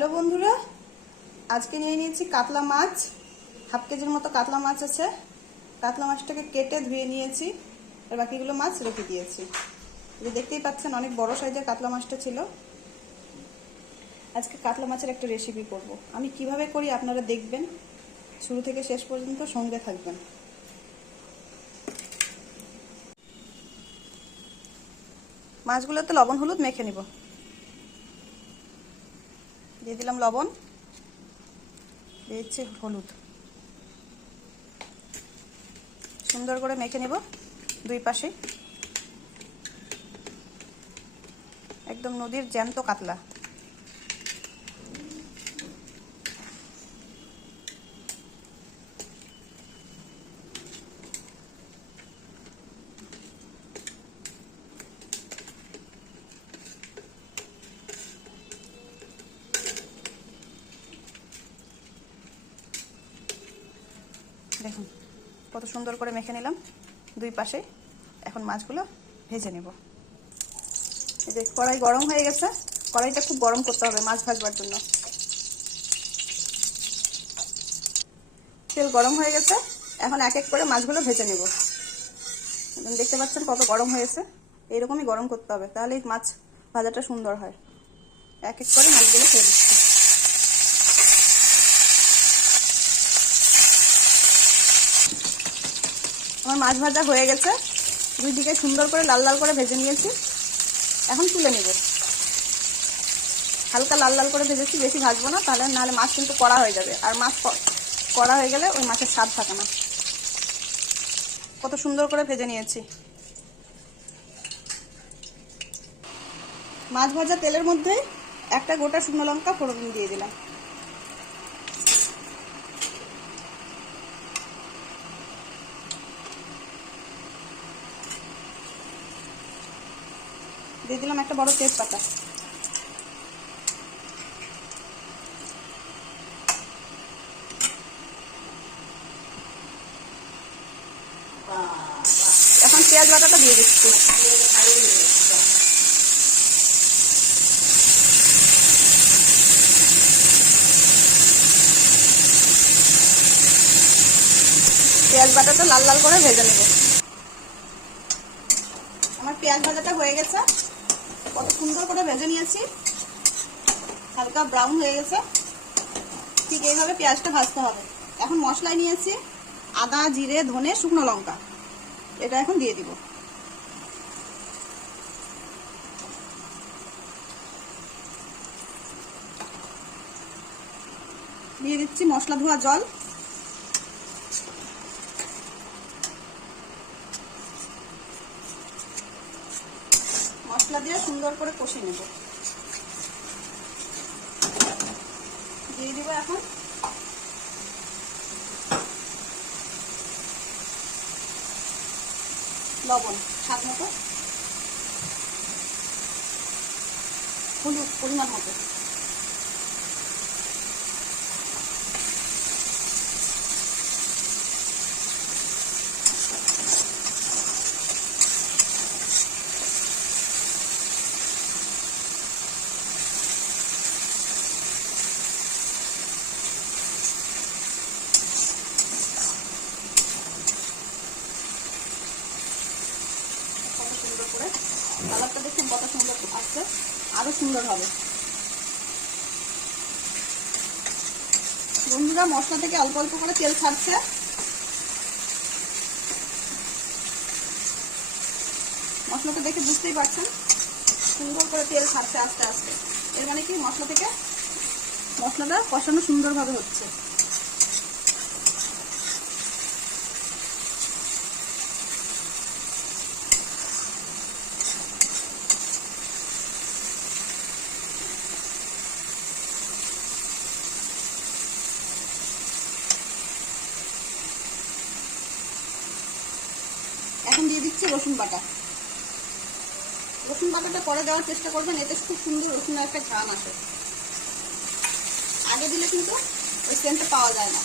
Hello বন্ধুরা, আজকে নিয়ে নিয়েছি কাতলা মাছ। হাফ কেজির মতো কাতলা মাছ আছে। কাতলা মাছটাকে কেটে ধুয়ে নিয়েছি, আর বাকিগুলো মাছ রেখে দিয়েছি। যে দেখতেই পাচ্ছেন অনেক বড় সাইজের কাতলা মাছটা ছিল। আজকে কাতলা মাছের একটা রেসিপি করব। আমি কিভাবে করি আপনারা দেখবেন, শুরু থেকে শেষ পর্যন্ত সঙ্গে থাকবেন। মাছগুলোতে লবণ হলুদ মেখে নিব। দিয়ে দিলাম লবণ, দিয়েছি হলুদ। সুন্দর করে মেখে নেব দুই পাশে। একদম নদীর জ্যান্ত কাতলা। দেখুন কত সুন্দর করে মেখে নিলাম দুই পাশে। এখন মাছগুলো ভেজে নেব। এই যে কড়াই গরম হয়ে গেছে। কড়াইটা খুব গরম করতে হবে মাছ ভাজবার জন্য। তেল গরম হয়ে গেছে। এখন এক এক করে মাছগুলো ভেজে নেব। দেখতে পাচ্ছেন কত গরম হয়েছে। এইরকমই গরম করতে হবে, তাহলেই মাছ ভাজাটা সুন্দর হয়। এক এক করে মাছগুলো ছেড়ে দিচ্ছি। আমার মাছ ভাজা হয়ে গেছে। দুই দিকে সুন্দর করে লাল লাল করে ভেজে নিয়েছি। এখন তুলে নেব। হালকা লাল লাল করে ভেজেছি, বেশি ভাজবো না, তাহলে নাহলে মাছ কিন্তু কড়া হয়ে যাবে। আর মাছ কড়া হয়ে গেলে ওই মাছের স্বাদ থাকে না। কত সুন্দর করে ভেজে নিয়েছি। মাছ ভাজা তেলের মধ্যে একটা গোটা শুকনো লঙ্কা ফোড়ন দিয়ে দিলাম। দিয়ে দিলাম একটা বড় তেজপাতা। এখন পেঁয়াজ বাটাটা দিয়ে দিচ্ছি। পেঁয়াজ বাটাটা লাল লাল করে ভেজে নেব। আমার পেঁয়াজ ভাজাটা হয়ে গেছে। কত সুন্দর করে ভেজে নিয়েছি, হালকা ব্রাউন হয়ে গেছে। ঠিক এইভাবে পেঁয়াজটা ভাজতে হবে। এখন মশলায় নিয়েছি আদা, জিরে, ধনে, শুকনো লঙ্কা। এটা এখন দিয়ে দিব। দিয়ে দিচ্ছি মশলা ধোয়া জল। মশলা দিয়ে সুন্দর করে কষে নেব। দিয়ে দিব এখন লবণ স্বাদ মতো, হলুদ পরিমাণ মতো। কালারটা দেখুন কত সুন্দর আসছে, আরো সুন্দর হবে। বন্ধুরা, মশলা থেকে অল্প অল্প করে তেল ছাড়ছে। মশলাটা দেখে বুঝতেই পারছেন সুন্দর করে তেল ছাড়ছে আস্তে আস্তে। এর মানে কি মশলা থেকে মশলাটা কষানো সুন্দরভাবে হচ্ছে। এখন দিয়ে দিচ্ছি রসুন বাটা। রসুন বাটাটা পরে দেওয়ার চেষ্টা করবেন, এতে খুব সুন্দর রসুনের একটা ঘ্রাণ আসে। আগে দিলে কিন্তু ওই সেন্টটা পাওয়া যায় না।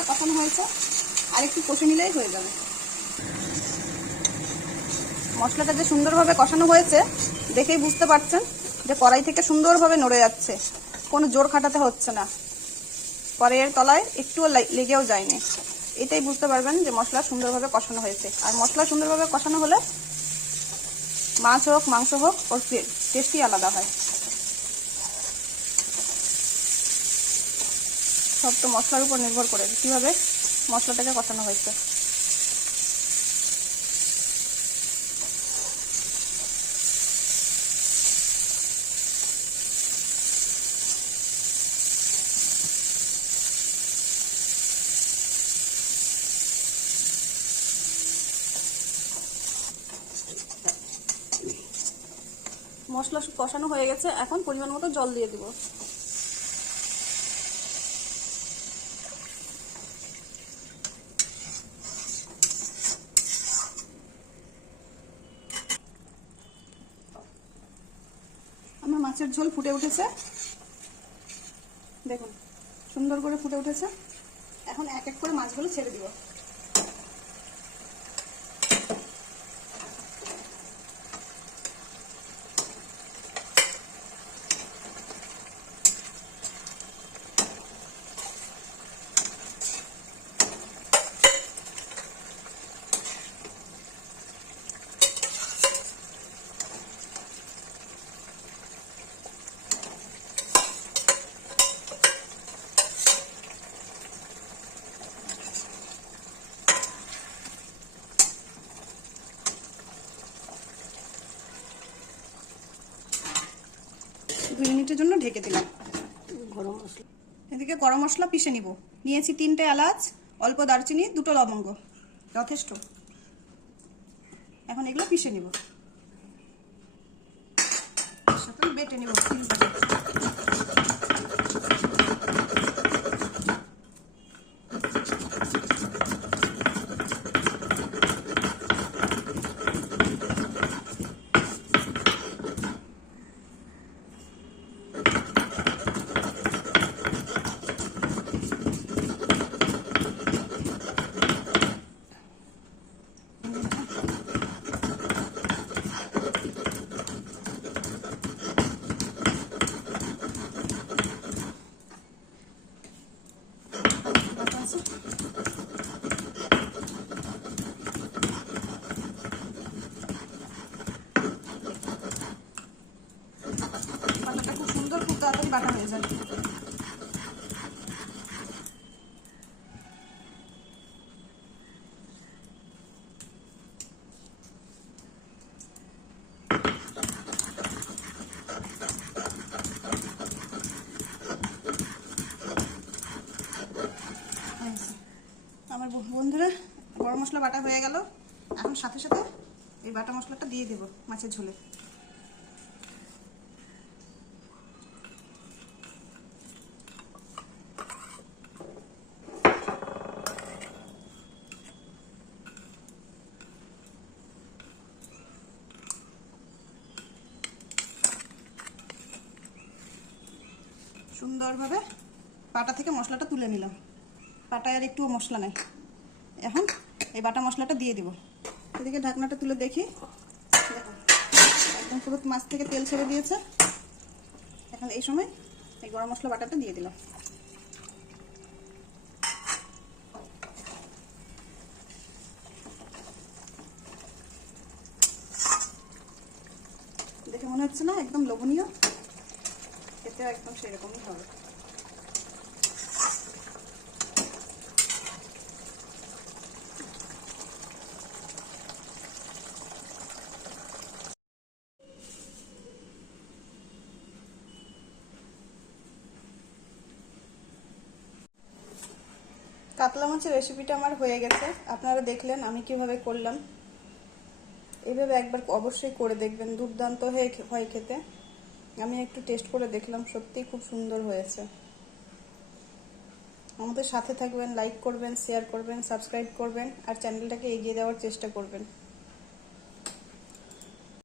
মিনিটে কষানো হয়েছে, আর একটু কষে নিলেই হয়ে যাবে। মশলাটা যে সুন্দরভাবে কষানো হয়েছে দেখেই বুঝতে পারছেন যে কড়াই থেকে সুন্দরভাবে নড়ে যাচ্ছে, কোনো জোর খাটাতে হচ্ছে না, কড়াইয়ের তলায় একটুও লেগেও যায়নি। এটাই বুঝতে পারবেন যে মশলা সুন্দরভাবে কষানো হয়েছে। আর মশলা সুন্দরভাবে কষানো হলে মাছ হোক মাংস হোক ওর টেস্টই আলাদা হয়। সব তো মশলার উপর নির্ভর করে কীভাবে মশলাটাকে কষানো হয়েছে। মশলা কষানো হয়ে গেছে, এখন পরিমাণ মতো জল দিয়ে দিব। আমার মাছের ঝোল ফুটে উঠেছে, দেখুন সুন্দর করে ফুটে উঠেছে। এখন এক এক করে মাছগুলো ছেড়ে দিব। দুই মিনিটের জন্য ঢেকে দিলাম। গরম মশলা, এদিকে গরম মশলা পিষে নিব। নিয়েছি 3টে এলাচ, অল্প দারচিনি, 2টো লবঙ্গ, যথেষ্ট। এখন এগুলো পিষে নিব, সাথে বেটে নিব। বাটাটা খুব সুন্দর, খুব তাড়াতাড়ি বাটা হয়ে যায়। আমার বন্ধুরা গরম মশলা বাটা হয়ে গেল। এখন সাথে সাথে এই বাটা মশলাটা দিয়ে দেব মাছের ঝোলে। সুন্দরভাবে পাটা থেকে মশলাটা তুলে নিলাম। পাটায় আর একটুও মশলা নেই। এখন এই বাটা মশলাটা দিয়ে দিব। এদিকে ঢাকনাটা তুলে দেখি, দেখুন একদম পুরো মাছ থেকে তেল ছেড়ে দিয়েছে। এখন এই সময় এই গরম মশলা বাটাটা দিয়ে দিলাম। দেখে মনে হচ্ছে না একদম লোভনীয়, খেতে একদম সেরকমই হবে। কাতলা মাছের রেসিপিটা আমার হয়ে গেছে, আপনারা দেখলেন আমি কিভাবে করলাম। এইভাবে একবার অবশ্যই করে দেখবেন, দুর্দান্ত হয় খেতে। আমি একটু টেস্ট করে দেখলাম, সত্যিই খুব সুন্দর হয়েছে। আমাদের সাথে থাকবেন, লাইক করবেন, শেয়ার করবেন, সাবস্ক্রাইব করবেন আর চ্যানেলটাকে এগিয়ে দেওয়ার চেষ্টা করবেন।